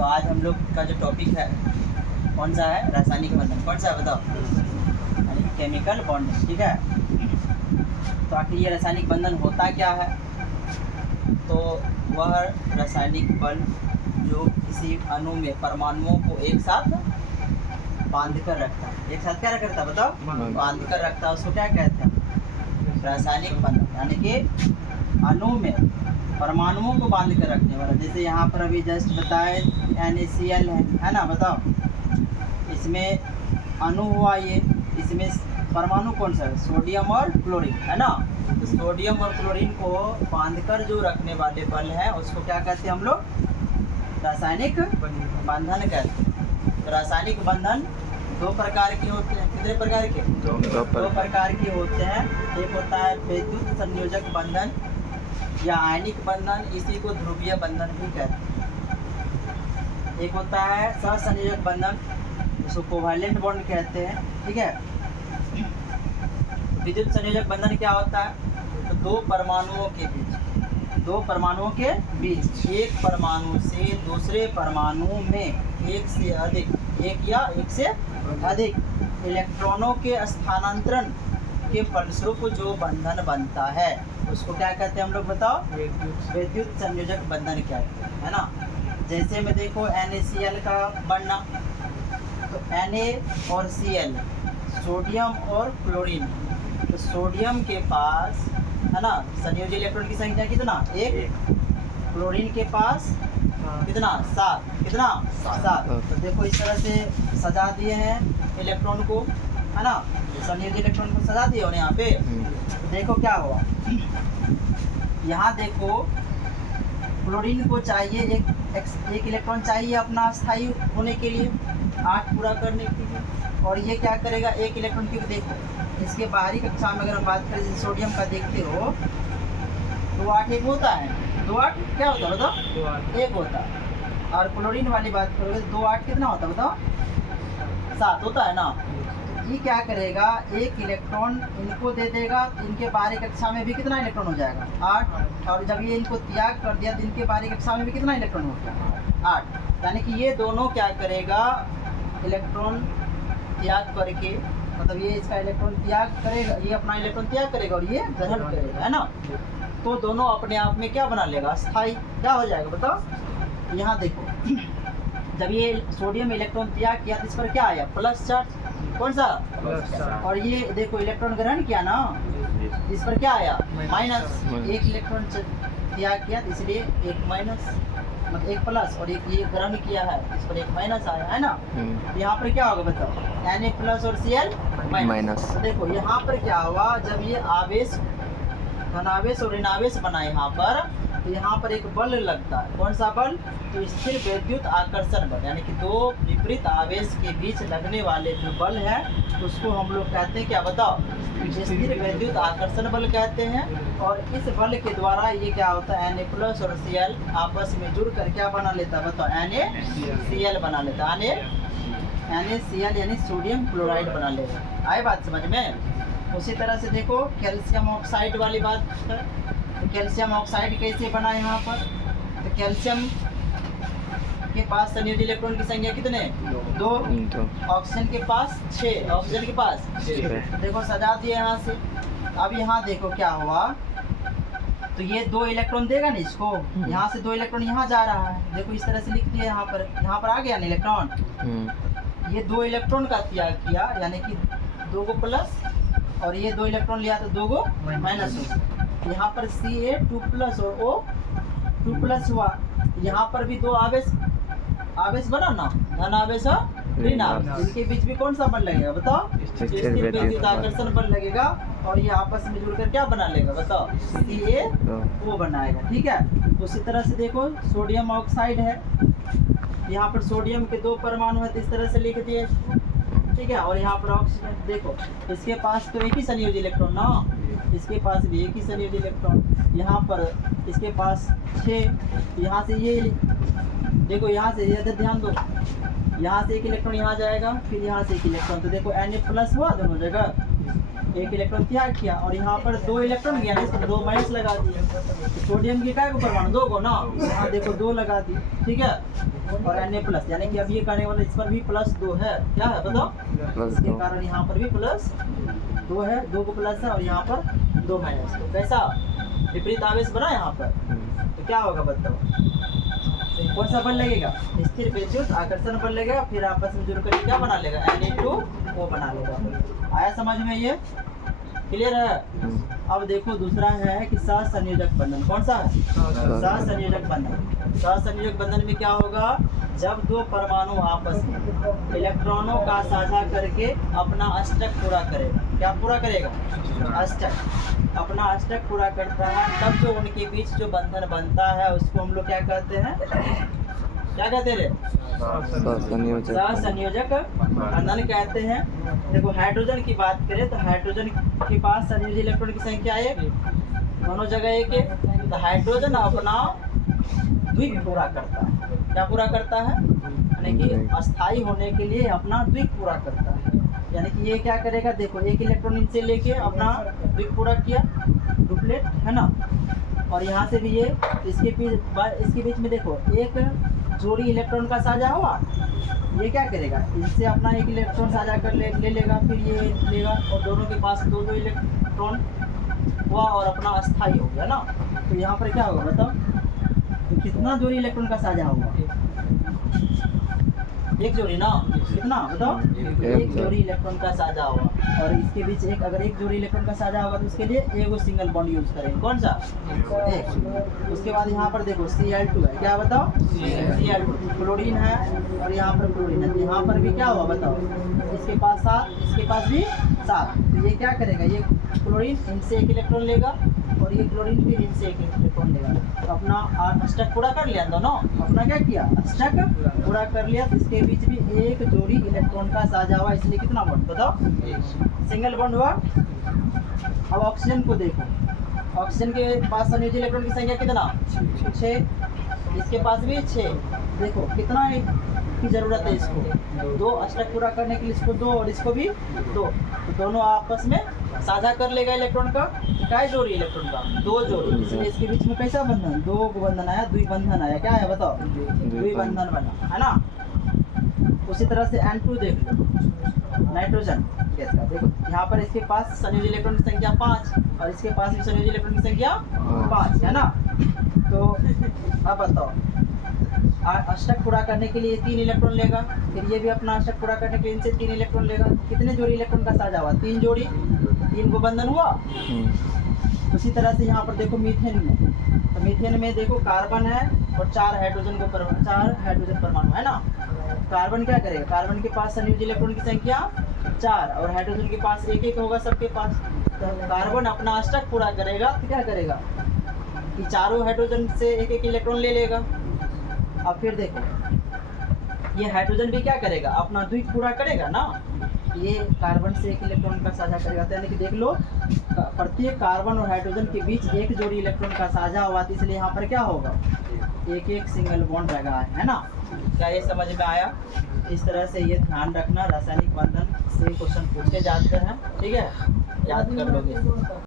तो आज हम लोग का जो टॉपिक है कौन सा है? रासायनिक बंधन। कौन सा है बताओ? यानी केमिकल बॉन्डिंग। ठीक है, तो आखिर ये रासायनिक बंधन होता क्या है? तो वह रासायनिक बल जो किसी अणु में परमाणुओं को एक साथ बांध कर रखता है। एक साथ क्या करता है बताओ? बांध कर रखता है। उसको क्या कहते हैं? रासायनिक बंधन। यानी कि अणु में परमाणुओं को बांध कर रखने वाला। जैसे यहाँ पर अभी जस्ट बताए NaCl है ना, बताओ इसमें अणु हुआ ये, इसमें परमाणु कौन सा है? सोडियम और क्लोरीन है ना। तो सोडियम और क्लोरीन को बांधकर जो रखने वाले बल हैं उसको क्या कहते हैं हम लोग? रासायनिक बंधन कहते हैं। तो रासायनिक बंधन दो प्रकार के होते हैं। कितने प्रकार के? दो प्रकार के होते हैं। एक होता है विद्युत संयोजक बंधन या आयनिक बंधन, इसी को ध्रुवीय बंधन भी कहते हैं। एक होता है सहसंयोजक बंधन, जिसको कोवैलेंट बॉन्ड कहते हैं। ठीक है, विद्युत संयोजक बंधन क्या होता है? तो दो परमाणुओं के बीच एक परमाणु से दूसरे परमाणु में एक से अधिक इलेक्ट्रॉनों के स्थानांतरण के फलस्वरूप जो बंधन बनता है उसको क्या कहते हैं हम लोग बताओ? विद्युत संयोजक बंधन कहते हैं, है ना। जैसे में देखो NaCl का बनना, तो Na और Cl सोडियम और क्लोरीन। तो सोडियम के पास है ना संयोजी इलेक्ट्रॉन की संख्या कितना? 1। क्लोरीन के पास कितना? 7। कितना? 7। तो देखो इस तरह से सजा दिए हैं इलेक्ट्रॉन को, है ना। संयोजी इलेक्ट्रॉन को सजा दिए और यहाँ पे तो देखो क्या हुआ। यहाँ देखो क्लोरीन को चाहिए एक इलेक्ट्रॉन चाहिए अपना स्थायी होने के लिए, 8 पूरा करने के लिए। और ये क्या करेगा? एक इलेक्ट्रॉन, क्योंकि देखो इसके बाहरी कक्षा में अगर हम बात करें जैसे सोडियम का देखते हो 2 8 1 होता है। 2 8 क्या होता है बताओ? 1 होता है। और क्लोरीन वाली बात करोगे 2 8 कितना होता है बताओ? 7 होता है ना। ये क्या करेगा? एक इलेक्ट्रॉन इनको दे देगा, इनके बाहरी कक्षा में भी कितना इलेक्ट्रॉन हो जाएगा? 8। और जब ये इनको त्याग कर दिया तो इनके बाहरी कक्षा में भी कितना इलेक्ट्रॉन हो गया? 8। यानी कि ये दोनों क्या करेगा? इलेक्ट्रॉन त्याग करके, मतलब ये इसका इलेक्ट्रॉन त्याग करेगा, ये अपना इलेक्ट्रॉन त्याग करेगा और ये ग्रहण करेगा, है ना। तो दोनों अपने आप में क्या बना लेगा? स्थायी। क्या हो जाएगा बताओ? यहाँ देखो जब ये सोडियम इलेक्ट्रॉन त्याग किया तो इस पर क्या आया? Plus charge. कौन सा? Plus charge. और ये देखो इलेक्ट्रॉन ग्रहण किया ना, इस पर क्या आया? माइनस। एक इलेक्ट्रॉन त्याग किया तो इसलिए एक माइनस, मतलब एक प्लस, और एक ये ग्रहण किया है इस पर एक माइनस आया, है ना। यहाँ पर क्या होगा बताओ? Na प्लस और Cl माइनस। तो देखो यहाँ पर क्या हुआ? जब ये आवेश, धनावेश और ऋणावेश बना यहाँ पर, तो यहाँ पर एक बल लगता है। कौन सा बल? तो स्थिर विद्युत आकर्षण बल। यानी कि दो विपरीत आवेश के बीच लगने वाले जो बल है उसको हम लोग कहते हैं क्या बताओ? स्थिर विद्युत आकर्षण बल कहते हैं। और इस बल के द्वारा ये क्या होता है? Na प्लस और Cl आपस में जुड़ कर क्या बना लेता है बताओ? NaCl बना लेता है। NaCl यानी सोडियम क्लोराइड बना लेगा। आए बात समझ में? उसी तरह से देखो कैल्शियम ऑक्साइड वाली बात है। तो कैल्शियम ऑक्साइड कैसे बना यहाँ पर? तो कैल्शियम के पास संयोजी इलेक्ट्रॉन की संख्या कितने? 2। ऑक्सीजन के पास 6। ऑक्सीजन के पास 6। देखो सजा दिए यहाँ से। अब यहाँ देखो क्या हुआ, तो ये 2 इलेक्ट्रॉन देगा ना इसको, यहाँ से 2 इलेक्ट्रॉन यहाँ जा रहा है। देखो इस तरह से लिख दिया यहाँ पर आ गया ना इलेक्ट्रॉन। ये 2 इलेक्ट्रॉन का त्याग किया, यानी कि 2 को प्लस, और ये 2 इलेक्ट्रॉन लिया तो 2 को माइनस हो। यहाँ पर Ca 2 प्लस और O 2 प्लस हुआ। यहाँ पर भी 2 आवेश बना ना, धन आवेश और ऋण आवेश। इनके बीच भी कौन सा बल लगेगा बताओ? स्थिर विद्युत आकर्षण बल लगेगा। और ये आपस में जुड़कर क्या बना लेगा बताओ? CaO बनाएगा। ठीक है, उसी तरह से देखो सोडियम ऑक्साइड है, यहाँ पर सोडियम के 2 परमाणु है तो इस तरह से लिख दिए। ठीक है, और यहाँ पर ऑक्सीजन देखो, इसके पास तो एक ही संयोजी इलेक्ट्रॉन ना, इसके पास भी एक ही संयोजी इलेक्ट्रॉन। यहाँ पर इसके पास 6। यहाँ से ये देखो, यहाँ से इधर ध्यान दो, यहाँ से एक इलेक्ट्रॉन यहाँ जाएगा, फिर यहाँ से एक इलेक्ट्रॉन। तो देखो Na प्लस हुआ दोनों जगह, एक इलेक्ट्रॉन त्याग किया और यहाँ पर 2 इलेक्ट्रॉन गया, इसमें 2 माइनस लगा दिए। तो सोडियम की काय को परमाणु 2 को ना, यहाँ देखो 2 लगा दी, ठीक है। और Na प्लस, यानी कि अब ये करने वाला इस पर भी +2 है, क्या है बताओ, इसके कारण यहाँ पर भी +2 है, 2 को प्लस है और यहाँ पर 2 माइनस। तो कैसा विपरीत आवेश बना यहाँ पर, तो क्या होगा बताओ, कौन सा बल लगेगा, स्थिर विद्युत आकर्षण बल लगेगा, फिर आपस में जुड़ कर क्या बना लेगा, Na2O बना लेगा। आया समझ में, ये क्लियर है। अब देखो दूसरा है कि सहसंयोजक बंधन, कौन सा है, सहसंयोजक बंधन। सहसंयोजक बंधन में क्या होगा, जब 2 परमाणु आपस में इलेक्ट्रॉनों का साझा करके अपना अष्टक पूरा करेगा, क्या पूरा करेगा, अष्टक, अपना अष्टक पूरा करता है, तब जो उनके बीच जो बंधन बनता है उसको हम लोग क्या कहते हैं, क्या कहते हैं, सहसंयोजक बंधन कहते हैं। देखो हाइड्रोजन की बात करें तो हाइड्रोजन के पास संयोजी इलेक्ट्रॉन की संख्या 1, दोनों जगह 1 है। तो हाइड्रोजन अपना द्विक पूरा करता है, क्या पूरा करता है, यानी कि अस्थाई होने के लिए अपना द्विक पूरा करता है। यानी कि ये क्या करेगा, देखो 1 इलेक्ट्रॉन इनसे लेके अपना द्विक पूरा किया, डुप्लेट है ना, और यहाँ से भी ये इसके बीच में देखो एक जोड़ी इलेक्ट्रॉन का साझा हुआ, ये क्या करेगा, इससे अपना 1 इलेक्ट्रॉन साझा कर ले लेगा, फिर ये लेगा और दोनों के पास 2 इलेक्ट्रॉन हुआ और अपना अस्थाई हो गया ना। तो यहाँ पर क्या होगा बताओ, तो कितना जोड़ी इलेक्ट्रॉन का साझा होगा, 1 जोड़ी ना, कितना बताओ, 1 जोड़ी इलेक्ट्रॉन का साझा होगा। और इसके बीच अगर 1 जोड़ी इलेक्ट्रॉन का साझा होगा तो उसके लिए एगो सिंगल बॉन्ड यूज करेंगे, कौन सा, 1। उसके बाद यहाँ पर देखो Cl2 है, क्या बताओ, Cl2 क्लोरीन है और यहाँ पर क्लोरीन है, यहाँ पर भी क्या हुआ बताओ, इसके पास 7, इसके पास भी 7। तो ये क्या करेगा, ये क्लोरीन इनसे 1 इलेक्ट्रॉन लेगा और ये क्लोरीन फिर इनसे 1 इलेक्ट्रॉन लेगा। तो अपना अष्टक पूरा कर लिया, दोनों अपना क्या किया, अष्टक पूरा कर लिया। तो इसके बीच भी 1 जोड़ी इलेक्ट्रॉन का साझा हुआ, इसलिए कितना बॉन्ड बताओ, सिंगल बॉन्ड हुआ। अब ऑक्सीजन को देखो, ऑक्सीजन के पास संयोजी इलेक्ट्रॉन की संख्या कितना, 6, इसके पास भी 6। देखो कितना की जरूरत है इसको, 2 अष्टक पूरा करने के लिए, इसको 2 और इसको भी 2। तो दोनों आपस में साझा कर लेगा इलेक्ट्रॉन का, क्या जोड़ी इलेक्ट्रॉन का, 2 जोड़ी, इसलिए इसके बीच में कैसा बंधन, 2 बंधन आया, द्विबंधन आया, क्या है बताओ, द्विबंधन बना है ना। उसी तरह से N2 देख लो, नाइट्रोजन गैस का, देखो यहाँ पर इसके पास संयोजी इलेक्ट्रॉन की संख्या 5 और इसके पास भी संयोजी इलेक्ट्रॉन की संख्या 5 है ना। तो अब बताओ, अष्टक पूरा करने के लिए 3 इलेक्ट्रॉन लेगा, फिर ये भी अपना अष्टक पूरा करने के लिए इनसे 3 इलेक्ट्रॉन लेगा। कितने जोड़ी इलेक्ट्रॉन का साझा हुआ, 3 जोड़ी, 3 को बंधन हुआ। उसी तरह से यहाँ पर देखो मीथेन में, तो मीथेन में देखो कार्बन है और 4 हाइड्रोजन परमाणु है ना। कार्बन क्या करेगा, कार्बन के पास संयोजी इलेक्ट्रॉन की संख्या 4 और हाइड्रोजन के पास 1 होगा सबके पास। तो कार्बन अपना अष्टक पूरा करेगा तो क्या करेगा कि चारों हाइड्रोजन से 1 इलेक्ट्रॉन ले लेगा। अब फिर देखो ये हाइड्रोजन भी क्या करेगा, अपना द्विक पूरा करेगा ना, ये कार्बन से 1 इलेक्ट्रॉन का साझा करेगा। तो यानी कि देख लो प्रत्येक कार्बन और हाइड्रोजन के बीच 1 जोड़ी इलेक्ट्रॉन का साझा हुआ, तो इसलिए यहाँ पर क्या होगा, 1 सिंगल बॉन्ड लगा है ना। क्या ये समझ में आया। इस तरह से ये ध्यान रखना, रासायनिक बंधन से क्वेश्चन पूछे जाते हैं, ठीक है, याद कर लोगे।